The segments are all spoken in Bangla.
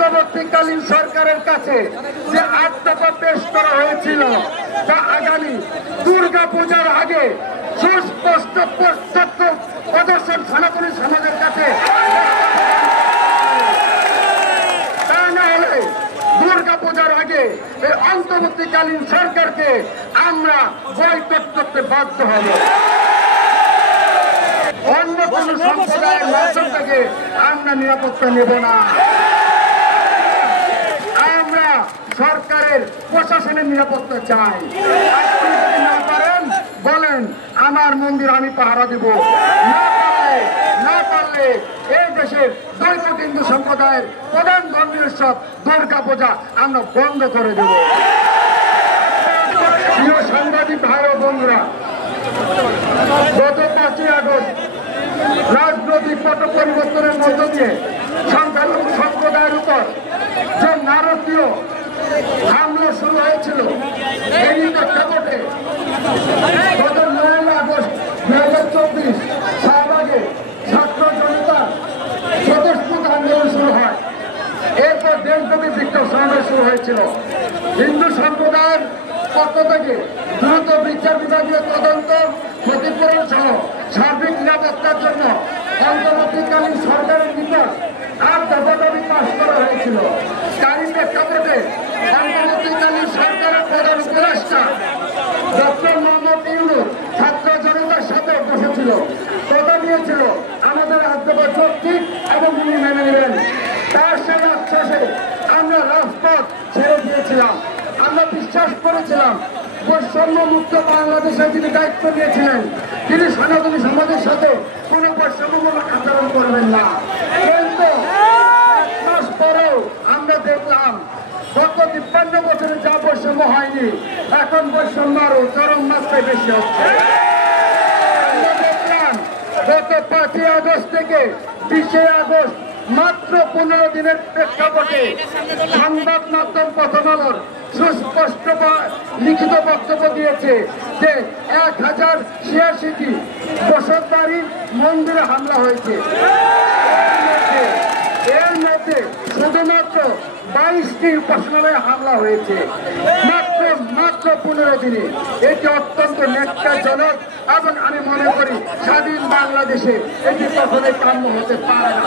অন্তর্বর্তীকালীন সরকারের কাছে যে ৮ দফা পেশ করা হয়েছিল তা আগামী দুর্গা পূজার আগে সুস্পষ্ট প্রত্যক্ষ প্রদর্শন সনাতনী সমাজের কাছে, তা না হলে দুর্গা পূজার আগে এই অন্তর্বর্তীকালীন সরকারকে আমরা বয়কট করতে বাধ্য হব। অন্য কোন সম্প্রদায়ের মাধ্যম থেকে আমরা নিরাপত্তা নেব না। আমরা সরকারের প্রশাসনের নিরাপত্তা চাই। আপনি যদি না পারেন বলেন আমার মন্দির আমি পাহারা দেব, না পারলে এই দেশের 2 কোটি হিন্দু সম্প্রদায়ের প্রধান ধর্মীয় উৎসব দুর্গা পূজা আমরা বন্ধ করে দেব। প্রিয় সাংবাদিক ভাই ও বন্ধুরা, গত 5ই আগস্ট রাজনৈতিক পট পরিবর্তনের মধ্য দিয়ে সংখ্যালঘু সম্প্রদায়ের উপর যে নারকীয় হামলা শুরু হয়েছিল, এই প্রেক্ষাপটে গত 9 আগস্ট 2024 শাহবাগে ছাত্র জনতা স্বতঃস্ফূর্ত আন্দোলন শুরু হয়। এরপর দেশব্যাপী বিক্ষোভ সমাবেশ শুরু হয়েছিল। হিন্দু সম্প্রদায়ের পক্ষ থেকে দ্রুত বিচার বিভাগীয় তদন্ত, ক্ষতিপূরণ সহ সার্বিক নিরাপত্তার জন্য অন্তর্বর্তীকালীন সরকারের নিকট 8 দফা দাবি পাশ করা হয়েছিল। তারই প্রেক্ষাপটে অন্তর্বর্তীকালীন সরকারের প্রধান উপদেষ্টা ডক্টর মোহাম্মদ ইউনূস ছাত্র জনতার সাথে বসেছিল, কথা দিয়েছিল আমাদের 8 দফা যৌক্তিক এবং তিনি মেনে নেবেন। তার সেই আশ্বাসে আমরা রাজপথ ছেড়ে দিয়েছিলাম। আমরা বিশ্বাস করেছিলাম বৈষম্য মুক্ত বাংলাদেশে যিনি দায়িত্ব নিয়েছিলেন তিনি সনাতনী সমাজের সাথে কোনো বৈষম্যমূলক আচরণ করবেন না। কিন্তু 1 মাস পরেও আমরা দেখলাম গত 53 বছরে যা বৈষম্য হয়নি, এখন বৈষম্য আরো চরম মাত্রায় বেশি হচ্ছে। আমরা দেখলাম গত 5ই আগস্ট থেকে 20 আগস্ট মাত্র 15 দিনের প্রেক্ষাপটে সংবাদ মাধ্যম প্রথম আলোর সুস্পষ্ট লিখিত বক্তব্য দিয়েছে যে 1086টি বসতবাড়ি মন্দিরে হামলা হয়েছে। এর মধ্যে শুধুমাত্র 22টি উপাসনালয়ে হামলা হয়েছে মাত্র 15 দিনে। এটি অত্যন্ত ন্যাক্কারজনক এবং আমি মনে করি স্বাধীন বাংলাদেশে এটি কখনোই কাম্য হতে পারে না।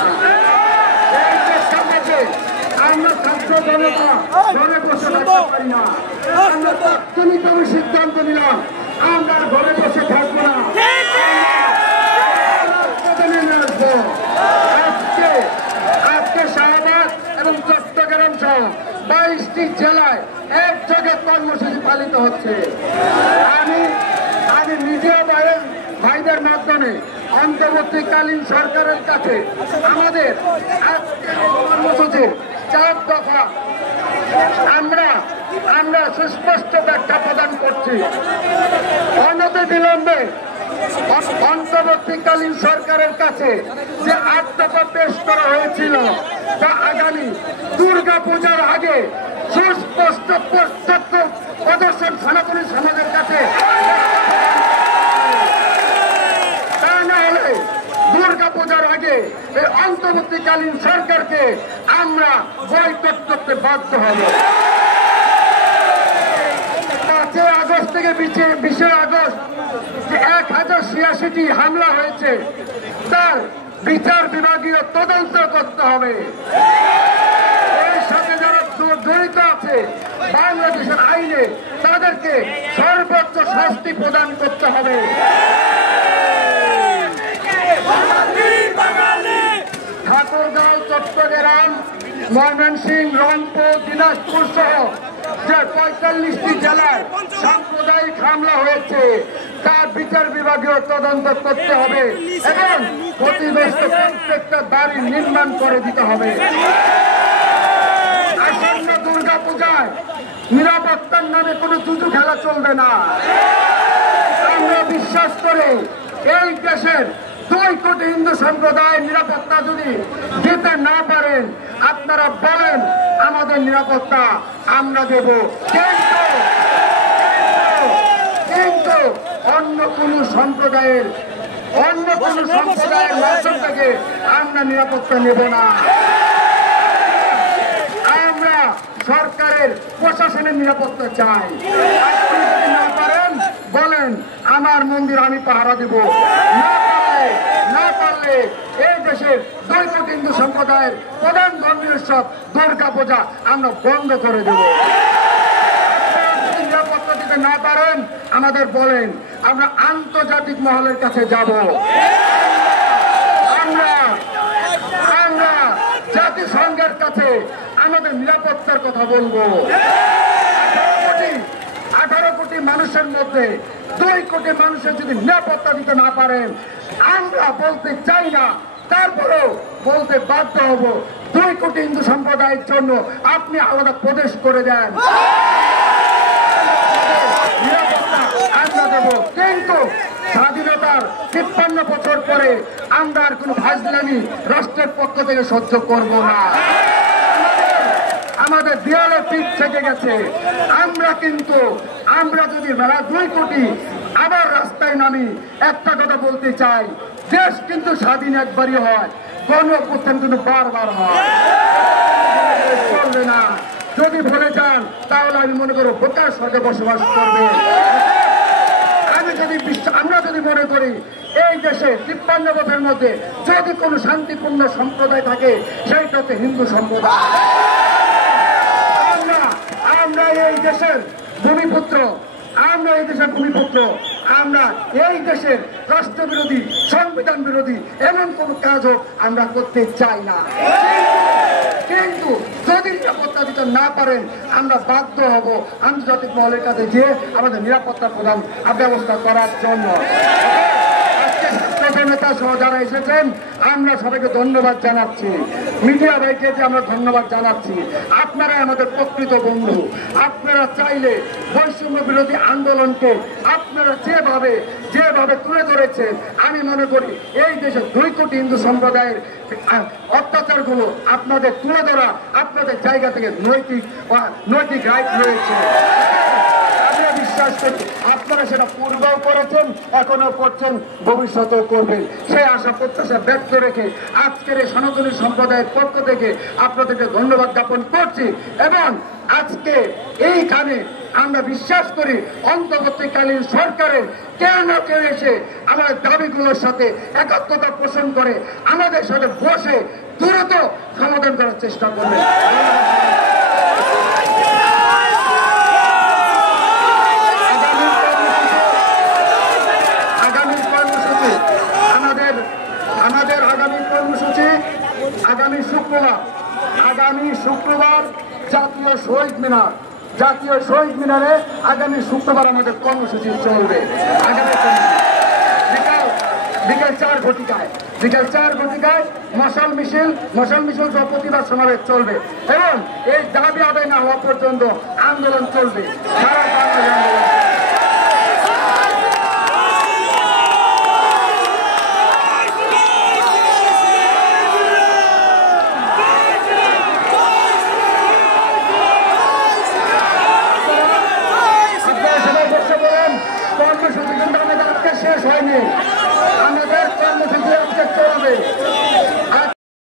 আমরা ছাত্র জনতা ঘরে বসে থাকতে পারি না। আমরা তাৎক্ষণিকভাবে সিদ্ধান্ত নিলাম আমরা ঘরে বসে থাকবো না। আজকে শাহবাগ এবং চট্টগ্রাম সহ 22টি জেলায় একযোগে কর্মসূচি পালিত হচ্ছে। আমি মিডিয়া ভাইদের মাধ্যমে অন্তর্বর্তীকালীন সরকারের কাছে আমাদের আজকের কর্মসূচির 4 দফা আমরা সুস্পষ্ট ব্যাখ্যা প্রদান করছি। অনতিবিলম্বে অন্তর্বর্তীকালীন সরকারের কাছে যে 8 দফা পেশ করা হয়েছিল তা আগামী দুর্গা পূজার আগে সুস্পষ্ট প্রত্যক্ষ প্রদর্শন সনাতনী সমাজের কাছে, তা না হলে দুর্গা পূজার আগে এই অন্তর্বর্তীকালীন সরকারকে আমরা বয়কট করতে বাধ্য হব। 5 আগস্ট থেকে 20 আগস্ট যে 1086টি হামলা হয়েছে তার বিচার বিভাগীয় তদন্ত করতে হবে। এর সাথে যারা জড়িত আছে বাংলাদেশের আইনে তাদেরকে সর্বোচ্চ শাস্তি প্রদান করতে হবে। ঠাকুরগাঁও, চট্টগ্রাম, ময়মনসিংহ, রংপুর, দিনাজপুর সহ যে 45টি জেলায় সাম্প্রদায়িক হামলা হয়েছে তার বিচার বিভাগীয় তদন্ত করতে হবে এবং ক্ষতিগ্রস্ত প্রত্যেকটা বাড়ি নির্মাণ করে দিতে হবে। আসন্ন দুর্গা পূজায় নিরাপত্তার নামে কোনো জুজু খেলা চলবে না। আমরা বিশ্বাস করি এই দেশের 2 কোটি হিন্দু সম্প্রদায়ের নিরাপত্তা যদি দিতে না পারেন আপনারা বলেন আমাদের নিরাপত্তা আমরা দেব, কিন্তু অন্য কোন সম্প্রদায়ের মাধ্যম থেকে আমরা নিরাপত্তা নেব না। ধরনের নিরাপত্তা চাই। যদি না পারেন বলেন আমার মন্দির আমি পাহারা দেব, না পারলে এই দেশের 2 কোটি হিন্দু সম্প্রদায়ের প্রধান ধর্মীয় উৎসব দুর্গা পূজা আমরা বন্ধ করে দেব। নিরাপত্তা দিতে না পারেন আমাদের বলেন, আমরা আন্তর্জাতিক মহলের কাছে যাব, আমরা জাতিসংঘের কাছে আমাদের নিরাপত্তার কথা বলবো। 18 কোটি মানুষের মধ্যে 2 কোটি মানুষের যদি নিরাপত্তা দিতে না পারেন, আমরা বলতে চাই না, তারপরেও বলতে বাধ্য হব 2 কোটি হিন্দু সম্প্রদায়ের জন্য আপনি আলাদা প্রদেশ করে দেন, নিরাপত্তা আমরা দেব। কিন্তু স্বাধীনতার 53 বছর পরে আমরা আর কোনো ফাজলামি রাষ্ট্রের পক্ষ থেকে সহ্য করব না। আমাদের দেয়ালে পিঠ থেকে গেছে। আমরা যদি 2 কোটি আবার রাস্তায় নামি, একটা কথা বলতে চাই, দেশ কিন্তু স্বাধীন একবারই হয়, গণ অভ্যুত্থান কিন্তু বারবার হয়, চলবে না। যদি ভুলে যান তাহলে আমি মনে করব বোকার স্বর্গে বসবাস করবে। আমরা যদি মনে করি এই দেশে 53 বছরের মধ্যে যদি কোনো শান্তিপূর্ণ সম্প্রদায় থাকে সেইটা হচ্ছে হিন্দু সম্প্রদায়। আমরা এই দেশের ভূমিপুত্র, আমরা এই দেশের রাষ্ট্রবিরোধী, সংবিধান বিরোধী এমন কোন কাজও আমরা করতে চাই না। কিন্তু যদি নিরাপত্তা দিতে না পারেন আমরা বাধ্য হব আন্তর্জাতিক মহলের কাছে গিয়ে আমাদের নিরাপত্তা প্রদান ব্যবস্থা করার জন্য। নেতা সহ যারা এসেছেন আমরা সবাইকে ধন্যবাদ জানাচ্ছি, মিডিয়া ভাইকে আমরা ধন্যবাদ জানাচ্ছি। আপনারা আমাদের প্রকৃত বন্ধু। আপনারা চাইলে বৈষম্য বিরোধী আন্দোলনকে আপনারা যেভাবে তুলে ধরেছেন, আমি মনে করি এই দেশে 2 কোটি হিন্দু সম্প্রদায়ের অত্যাচারগুলো আপনাদের তুলে ধরা আপনাদের জায়গা থেকে নৈতিক রাইট রয়েছে। বিশ্বাস করি আপনারা সেটা পূর্বেও করেছেন, এখনো করছেন, ভবিষ্যতেও করবেন। সেই আশা প্রত্যাশা ব্যক্ত রেখে আজকের এই সনাতনী সম্প্রদায়ের পক্ষ থেকে আপনাদেরকে ধন্যবাদ জ্ঞাপন করছি। এবং আজকে এইখানে আমরা বিশ্বাস করি অন্তর্বর্তীকালীন সরকারের কেউ না কেউ এসে আমাদের দাবিগুলোর সাথে একাত্মতা পোষণ করে আমাদের সাথে বসে দ্রুত সমাধান করার চেষ্টা করবে। আগামী শুক্রবার জাতীয় শহীদ মিনারে আগামী শুক্রবার আমাদের কর্মসূচি চলবে। বিকেল 4 ঘটিকায় মশাল মিছিল প্রতিবাদ সমাবেশ চলবে এবং এই দাবি আদায় না হওয়া পর্যন্ত আন্দোলন চলবে। সারা বাংলাদেশ শেষ হয়নি।